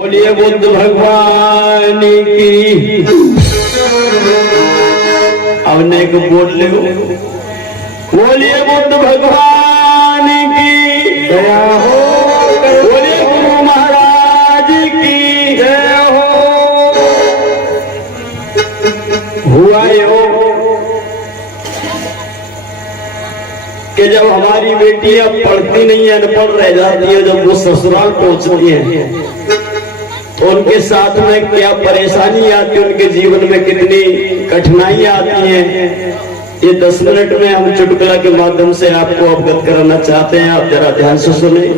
बोलिए बुद्ध भगवान की। अब नहीं को बोल ले, बोलिए बुद्ध भगवान की जय हो। बोलिए गुरु महाराज की जय हो। हुआ यो कि जब हमारी बेटियां पढ़ती नहीं है, अनपढ़ रह जाती है, जब वो ससुराल पहुंचती है तो उनके साथ में क्या परेशानी आती है, उनके जीवन में कितनी कठिनाइयां आती हैं, ये 10 मिनट में हम चुटकुला के माध्यम से आपको अवगत कराना चाहते हैं। आप जरा ध्यान से सुने।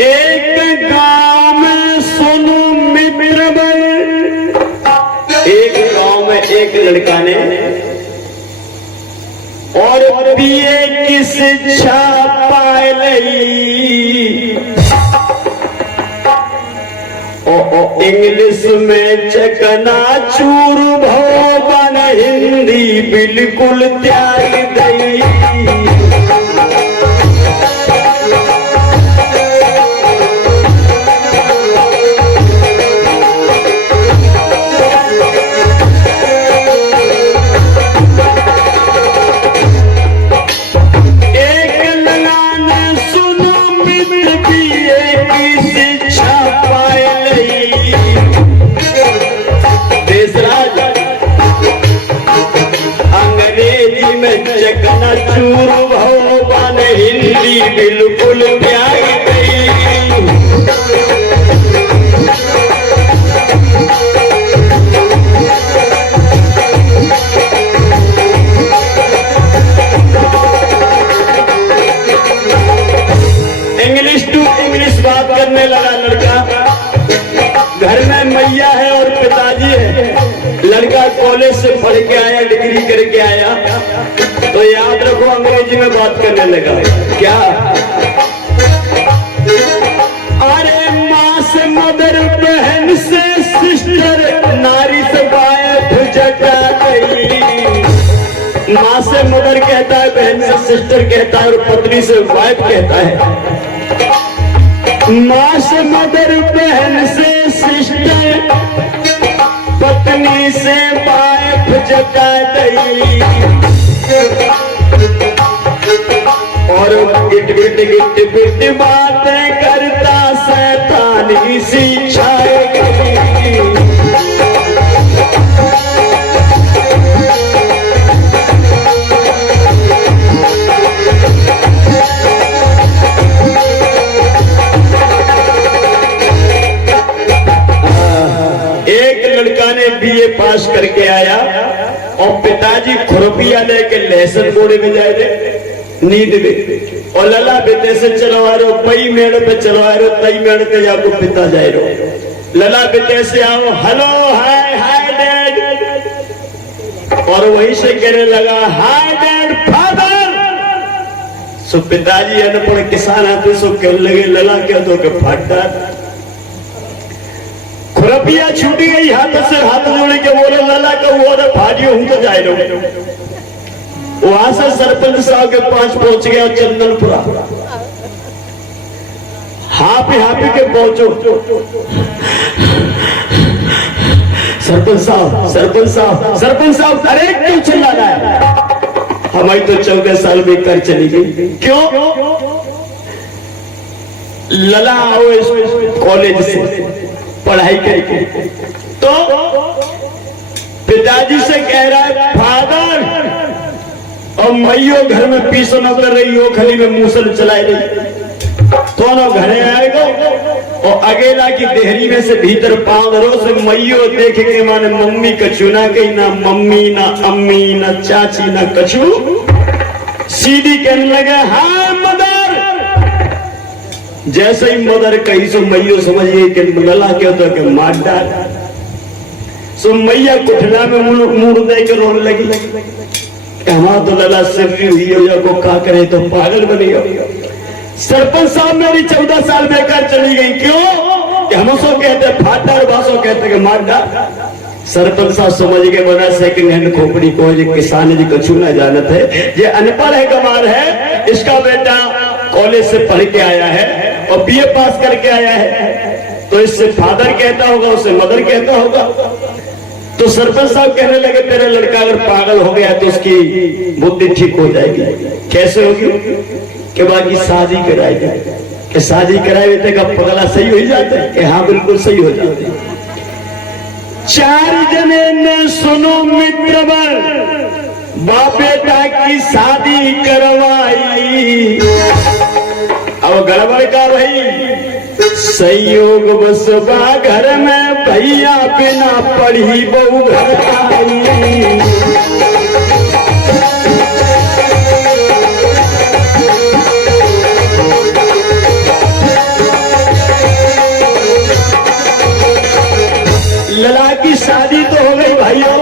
एक गांव में सोनू मित्र एक गांव में एक लड़का ने और बीए की शिक्षा पाए लई, इंग्लिश में चकनाचूर भवन, हिंदी बिल्कुल त्याग दई। चकनाचूर भवन, हिंदी बिल्कुल त्याग गई। इंग्लिश टू इंग्लिश बात करने लगा लड़का। घर में मैया है और पिताजी है। लड़का कॉलेज से पढ़ के आया, डिग्री करके आया, तो याद रखो अंग्रेजी में बात करने लगा। क्या? अरे माँ से मदर, बहन से सिस्टर, नारी से वाइफ जटा गई। माँ से मदर कहता है, बहन से सिस्टर कहता है और पत्नी से वाइफ कहता है। माँ से मदर, बहन से सिस्टर, पत्नी से वाइफ जटा गई। और गिट गिट गिट गिट बातें करता शैतानी सिखाएगी। एक लड़का ने बीए पास करके आया और पिताजी खुरपिया लेके लहसुन बोड़े में जाए थे नींद में, और लला बेटे से चलवा रहे हो, पई मेड़ पे चलवा रहे हो, तई मेड़ पे जाको पिता जाए रहो। लला बेटे से आओ, हेलो हाय हाय डैड, और वहीं से कहने लगा हाय डैड फादर। सो पिताजी अनपढ़ किसान आते सो कहने लगे लला क्या तो के फाटा। खुरपिया छूटी गई, हाथ से हाथ जोड़ के बोले लला का वो फाड़ियो हूं तो जाए रहो। वहां से सरपंच साहब के पास पहुंच गया चंदनपुरा। हापी हापी के पहुंचो, सरपंच साहब सरपंच साहब सरपंच साहब, अरे क्यों चिल्ला रहा है? हमारी तो 14 साल में कर चली गई। क्यों? लला आओ कॉलेज से पढ़ाई करके, तो पिताजी से कह रहा है फादर, और मैयो घर में पीसो न कर रही हो, खली में मूसल चलाई रही। दोनों घरे आएगो और अकेला की देहरी में से भीतर पांव धरो से मैयो देख के माने मम्मी कछु ना कही, ना मम्मी ना अम्मी ना चाची ना कछु। सीधी कहने लगे हाय मदर। जैसे ही मदर कही सो मैयो समझ गई कि लला क्या होता कि मार डाल। सो मैया कुठला में मुंह दे के रोने लगी। हमारा तो लला सिर्फ हुई हो या को का करे तो पागल बनी हो। सरपंच साहब मेरी 14 साल बेकार चली गई। क्यों कि हम उसको कहते फाटा और बासो कहते कि मार डाल। सरपंच साहब समझ गए बना सेकंड हैंड खोपड़ी को ये किसान जी कछु ना जानत है, ये अनपढ़ है गंवार है। इसका बेटा कॉलेज से पढ़ के आया है और बीए पास करके आया है, तो इससे फादर कहता होगा, उसे मदर कहता होगा। तो सरपंच साहब कहने लगे तेरा लड़का अगर पागल हो गया तो उसकी बुद्धि ठीक हो जाएगी। कैसे होगी कि बाकी शादी कराएगी, कि शादी कराए थे का पगला सही हो जाते हैं कि हाँ बिल्कुल सही हो जाते हैं। 4 जने ने सुनो मित्र बाप बेटा की शादी करवाई। अब गड़बड़ का भाई संयोग बस बा घर में भैया बिना पढ़ी बहू घर आई। लला की शादी तो हो गई भाइयों,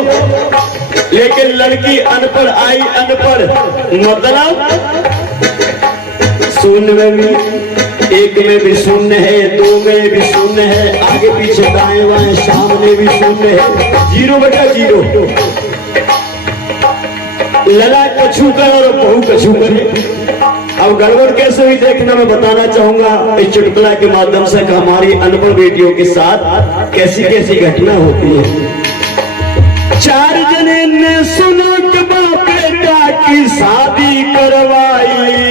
लेकिन लड़की अनपढ़ आई। अनपढ़ मतलब शून्य में भी, 1 में भी शून्य है, 2 में भी शून्य है, आगे पीछे दाएं बाएं सामने भी शून्य है, 0/0। लला कछु कर और बहू कछु करे। अब गड़बड़ कैसे हुई देखना मैं बताना चाहूंगा इस चुटकुला के माध्यम से कि हमारी अनपढ़ बेटियों के साथ कैसी कैसी घटना होती है। 4 जने ने सुना कि बाप बेटा की शादी करवाई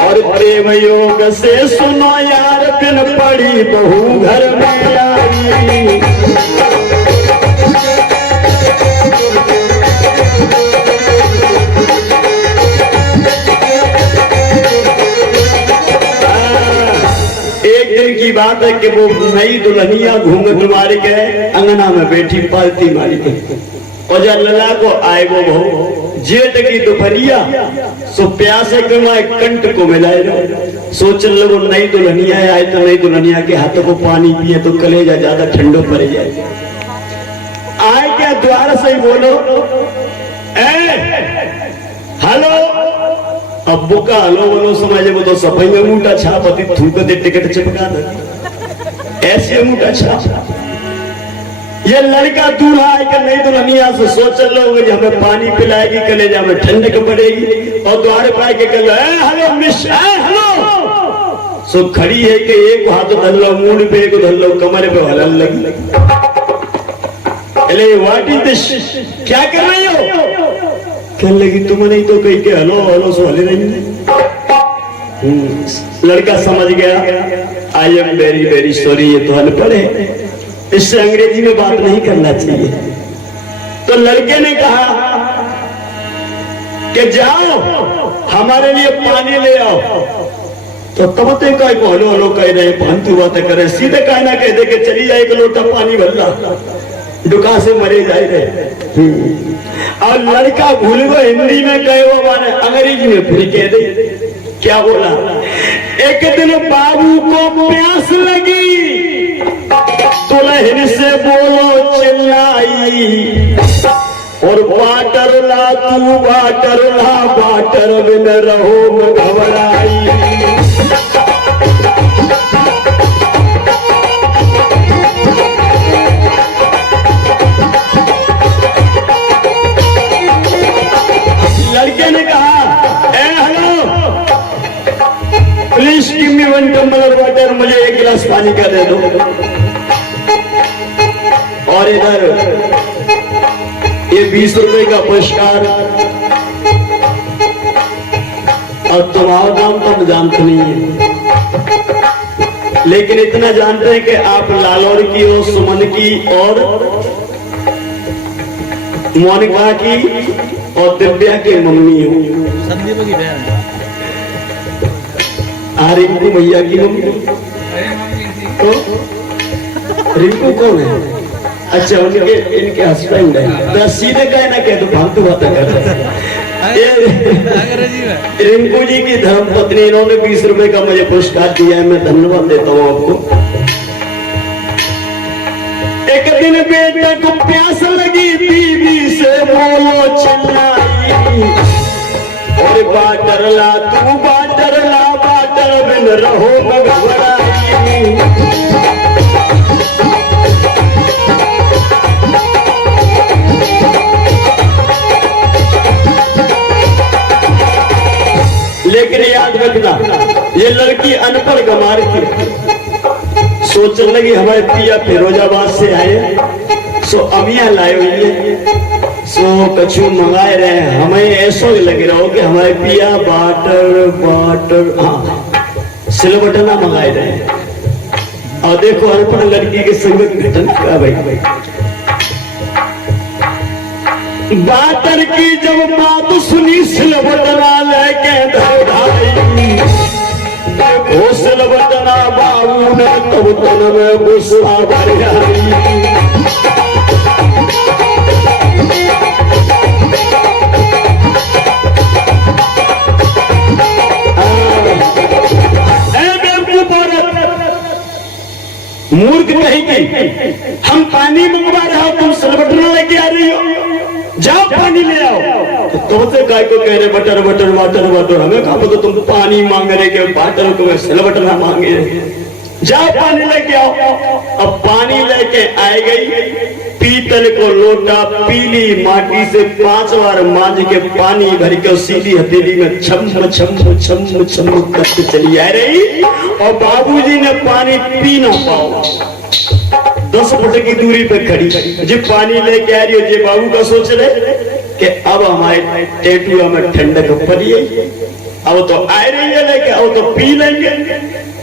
और प्रेम योग से सुनो यार बिन पड़ी बहू घर में आई। की बात है कि वो नई दुल्हनिया घूंघट मार के अंगना में बैठी पालती मारी के, और जब लला को आए वो बहु जेठ की दोपहरिया सो प्यासे के माए कंठ को मिलाए। सोच लो नई दुल्हनिया आए तो नई दुल्हनिया के हाथों को पानी पिए तो कलेजा ज्यादा ठंडो पड़ जाए। आए क्या द्वार से ही बोलो हेलो अब्बू का हलो बोलो समझे वो तो सफाई में मुंटा छाप होती थूक दे टिकट चिपका दे ऐसे मुंटा छाप। ये लड़का दूल्हा आएगा नहीं दुल्हनिया से सोच लोगे जो हमें पानी पिलाएगी कलेजा में ठंडक पड़ेगी और द्वार पे आके कह लो हेलो मिस हेलो। सो खड़ी है कि एक हाथ धर लो मुंड पे, एक धर लो कमर पे हलन लगी। अरे व्हाट इज दिस, क्या कर रही हो? कहने लगी तुम नहीं तो कही के हेलो हेलो सो हले नहीं। लड़का समझ गया I am very very sorry, ये तो अनपढ़ है, इससे अंग्रेजी में बात नहीं करना चाहिए। तो लड़के ने कहा कि जाओ हमारे लिए पानी ले आओ। तो तब तक का हेलो हेलो कह रहे फालतू बातें कर रहे, सीधे कह ना कह दे के चली जाए एक लोटा पानी भरला दुका से मरे जाए रहे। और लड़का भूल गो हिंदी में कहे वो माने अंग्रेजी में फिर कह दे क्या बोला। एक दिन बाबू को प्यास लगी दुल्हन से बोलो चिल्लाई और वाटर ला तू वाटर ला वाटर बिन रहो घबराई। लड़के ने कहा ए hello please give me 1 tumbler water, मुझे 1 गिलास पानी का दे दो। और इधर ये 20 रुपए का पुरस्कार, और तुम्हारा नाम तो हम जानते नहीं है, लेकिन इतना जानते हैं कि आप लालौर की और सुमन की और मोनिका की और दिव्या की मम्मी हो, संदीप की बहन, रिंकू भैया की मम्मी। तो रिंकू कौन है? अच्छा उनके इनके हस्बैंड है। तो सीधे कहना क्या तो फालतू बातें कर रहे हैं। रिंकू जी की धर्मपत्नी, इन्होंने 20 रुपए का मुझे पुरस्कार दिया है, मैं धन्यवाद देता हूँ आपको। एक दिन बेटे को प्यास लगी, बीवी से बोलो चिल्लाई, और बाटर ला तू बाटर ला, बाटर बिन रहो घबराई। लेकिन याद रखना, ये लड़की अनपढ़ गंवार थी। सोचने लगी हमारे पिया फिरोजाबाद से आए, सो अमिया लाए हुई है, सो कछु मंगाए रहे, हमें ऐसा लग रहा हो कि हमारे पिया बाटर बाटर हाँ सिलबटना मंगाए रहे। और देखो अनपढ़ लड़की के संगत घटना क्या भाई। बाटर की जब बात सुनी, सिलबटना लेके वो सिलबटना बाबू ने तब तन में गुस्सा भर आई। मूर्ख कहेगी, हम पानी मंगवा रहे हो, तुम सिलबटना लेके आ रही हो, जाओ पानी ले आओ। तो तुमसे गाय को कह रहे बटर बटर वाटर वाटर, हमें कहा तो तुम पानी मांग रहे के बाटर को सिलबटना मांगे, जाओ पानी लेके आओ। अब पानी लेके आए गई, पीतल को लोटा पीली माटी से 5 बार मांझ के पानी भर के सीधी हथेली में छम छम छम छम करके चली आ रही। और बाबूजी ने पानी पी ना पाओ, 10 फुट की दूरी पे खड़ी जी पानी लेके आ रही हो। जी बाबू का सोच रहे कि अब हमारे टेटुआ में ठंडक पड़ी है, अब तो आ रही है लेके, अब तो पी लेंगे।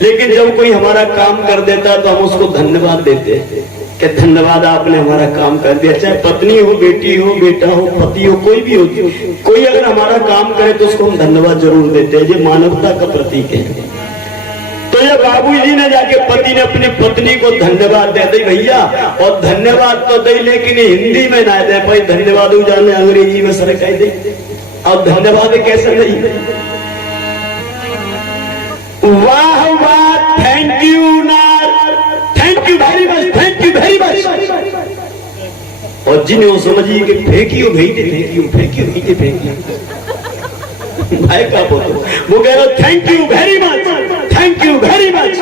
लेकिन जब कोई हमारा काम कर देता है तो हम उसको धन्यवाद देते हैं कि धन्यवाद आपने हमारा काम कर दिया। चाहे पत्नी हो, बेटी हो, बेटा हो, पति हो, कोई भी हो, कोई अगर हमारा काम करे तो उसको हम धन्यवाद जरूर देते हैं, ये मानवता का प्रतीक है। तो ये बाबूजी ने जाके पति ने अपनी पत्नी को धन्यवाद दे दी भैया, और धन्यवाद तो दे लेकिन हिंदी में ना दे भाई, धन्यवाद जाने अंग्रेजी में सर कह दे। अब धन्यवाद कैसे नहीं, वाह वाह, थैंक यू नार, thank you very much, thank you very much. और जिन्हें वो समझिए कि फेंकियो भेजे, फेंकियो फेंकियो भेजे, फेंकियो भाई का बोलो, वो कह रहा thank you very much, thank you very much.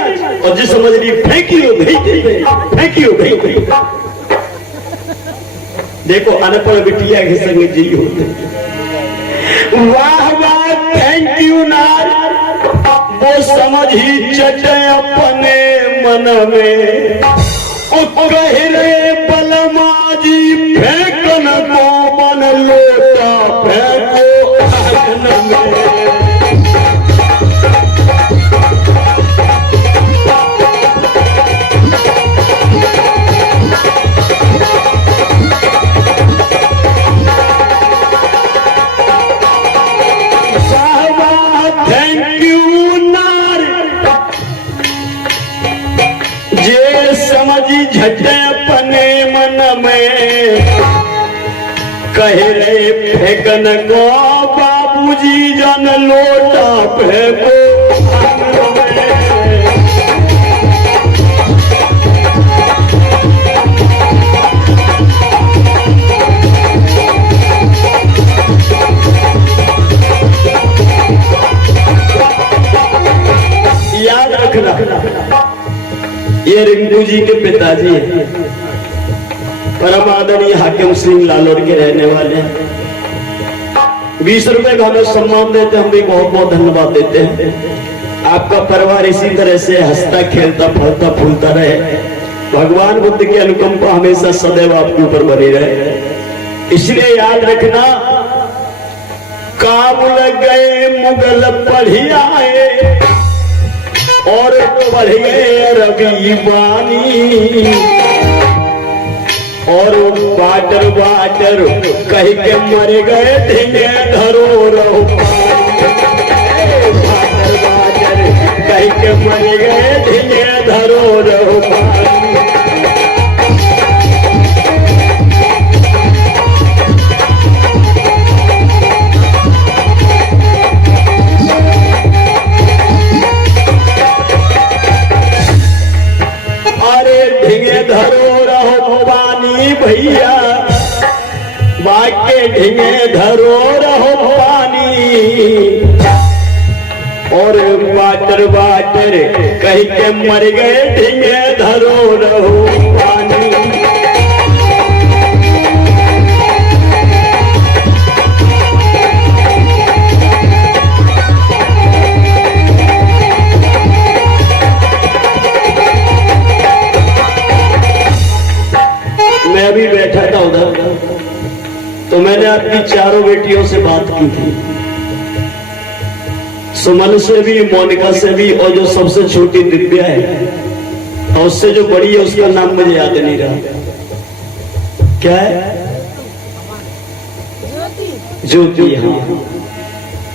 और जिस समझ रही फेंकियो भेजे, फेंकियो भेजे। देखो अनपढ़ बिटिया के संग जी होते। वाह वाह, थैंक यू नार, वो समझ ही चटे अपने मन में, कह रे बलमाजी फेंकन को मन लोटा फेंको आंगन में। झटे अपने मन में, कह रहे फेंकन को बाबूजी जन लोटा फेंको आंगन में। याद रखना, ये रिंकू जी के पिताजी हैं, परम आदरणीय हाकिम सिंह लालोर के रहने वाले हैं। 20 रुपए का हमें सम्मान देते, हम भी बहुत बहुत धन्यवाद देते हैं। आपका परिवार इसी तरह से हंसता खेलता फलता फूलता रहे, भगवान बुद्ध की अनुकंपा हमेशा सदैव आपके ऊपर बनी रहे। इसलिए याद रखना, काम लग गए मुगल पढ़ियाए, और पढ़ गए रवि बानी, और बाटर बाटर कह के मर गए ढींगे धरो रहो, बाटर बाटर कह के मर गए ढींगे धरो रहो। और वाटर वाटर कह के मर गए ढींगे धरो रहो पानी। मैं भी बैठा था उधर, तो मैंने अपनी चारों बेटियों से बात की थी, सुमन से भी, मोनिका से भी, और जो सबसे छोटी दिव्या है, और उससे जो बड़ी है उसका नाम मुझे याद नहीं रहा, क्या है, ज्योति। हाँ,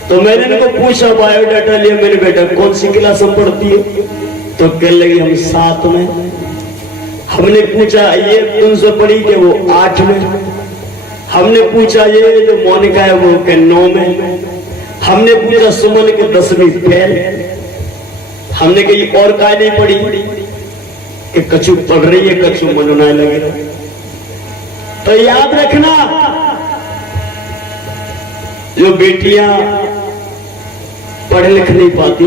तो मैंने इनको पूछा, बायोडाटा लिया मैंने, बेटा कौन सी क्लास में पढ़ती है? तो कहने लगी हम 7 में। हमने पूछा ये तुमसे पढ़ी के? वो 8 में। हमने पूछा ये जो मोनिका है वो के 9 में। हमने पूछा सुमन के 10वीं फेल। हमने कही और काय नहीं पढ़ी? कि कछु पढ़ रही है, कछु मनोनाए लगे। तो याद रखना, जो बेटियां पढ़ लिख नहीं पाती,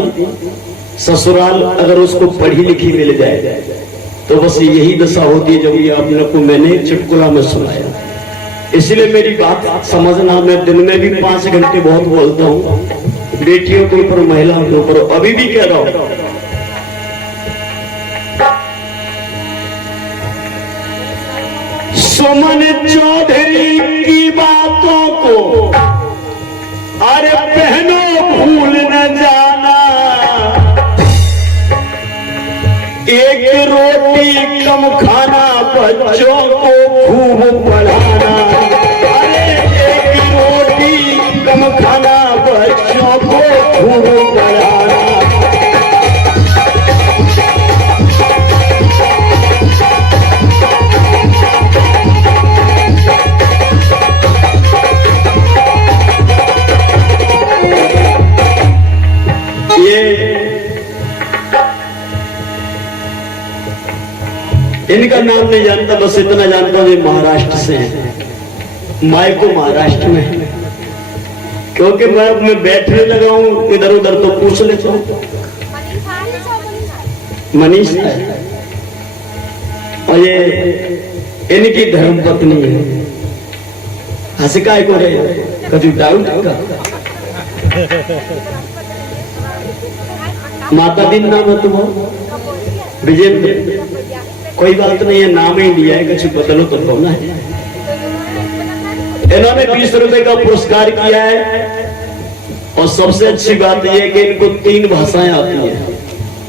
ससुराल अगर उसको पढ़ी लिखी मिल जाए तो बस यही दशा होती है जो ये आप लोग को मैंने चुटकुला में सुनाया। इसलिए मेरी बात समझना, मैं दिन में भी 5 घंटे बहुत बोलता हूँ बेटियों के ऊपर, महिलाओं के ऊपर, अभी भी कह रहा हूं। सुमन चौधरी की बातों को अरे बहनों भूल न जाना, एक रोटी कम खाना, बच्चों को खूब पढ़ाना। अरे एक रोटी कम खाना, बच्चों को खूब पढ़ाना। इनका नाम नहीं जानता, बस इतना जानता हूं ये महाराष्ट्र से हैं। माई को महाराष्ट्र में है, क्योंकि मैं बैठने लगा हूं इधर उधर तो पूछ लेता हूं। मनीष है, और ये इनकी धर्मपत्नी है। हंसिकाय को रहे कभी डाउट का माता दिन नाम है तुम्हारा? विजेंद्र। कोई बात नहीं है, नाम ही लिया है, कुछ बदलो तो होना है। इन्होंने 20 रुपए का पुरस्कार किया है, और सबसे अच्छी बात यह है कि इनको 3 भाषाएं आती हैं,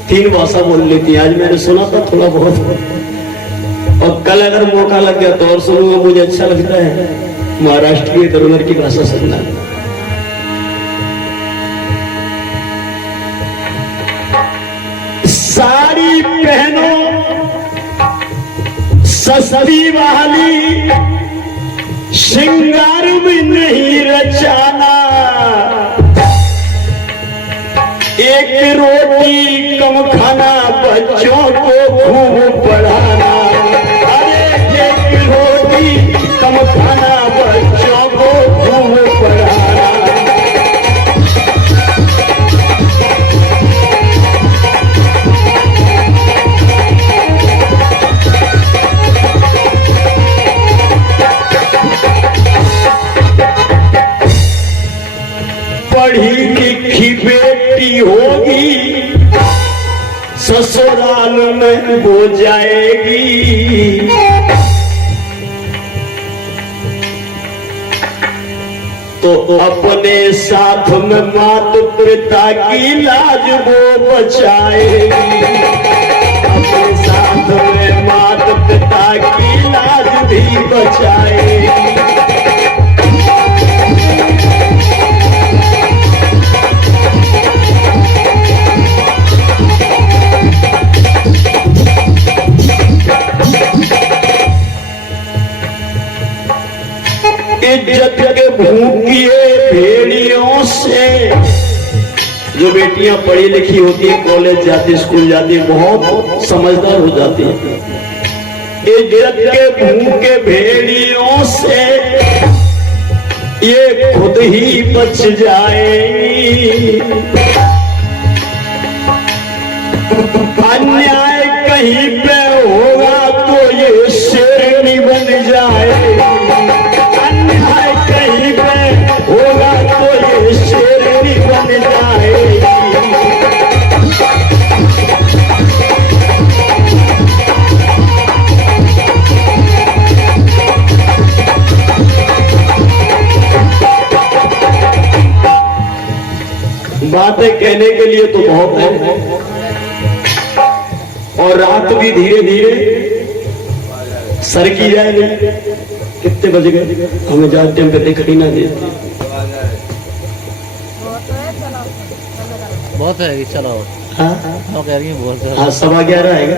3 भाषा बोल लेती हैं। आज मैंने सुना था थोड़ा बहुत, और कल अगर मौका लग गया तो और सुनूंगा। मुझे अच्छा लगता है महाराष्ट्र की इधर उधर की भाषा सुनना। साड़ी पहनो सस्ती वाली, श्रृंगार में नहीं रचाना, एक रोटी कम खाना, बच्चों को खूब पढ़ाना। अरे एक रोटी कम खाना, बच्चों को खूब पढ़ाना। पढ़ी लिखी बेटी होगी, ससुराल में हो जाएगी। तो अपने साथ में माता पिता की लाज वो बचाएगी। अपने साथ में माता पिता की लाज भी बचाएगी। इज्जत के भूखिए भेड़ियों से, जो बेटियां पढ़ी लिखी होती है, कॉलेज जाती, स्कूल जाती, बहुत समझदार हो जाती है, इज्जत के भूखे भेड़ियों से ये खुद ही बच जाएगी। अन्याय कहीं पे होगा तो ये शेरनी बन जाएगी। अन्याय कहीं पे होगा तो ये शेरनी बन जाएगी। बातें कहने के लिए तो बहुत है, और रात भी धीरे धीरे सर की जाए रही। कितने बज गए हमें जाते हैं, कहते खड़ी ना दे। बहुत है, चलो। हाँ कह रही है बहुत है। हाँ 11:15 आएगा।